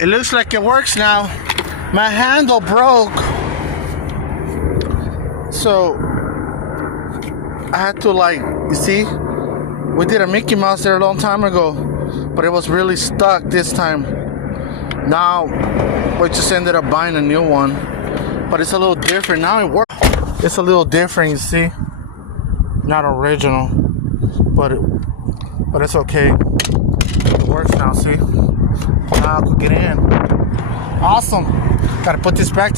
It looks like it works now. My handle broke, so I had to, like, you see, we did a Mickey Mouse there a long time ago, but it was really stuck this time. Now we just ended up buying a new one, but it's a little different now. It works. It's a little different, you see, not original, but it's okay. It works now. See, now I could get in. Awesome. Gotta put this back.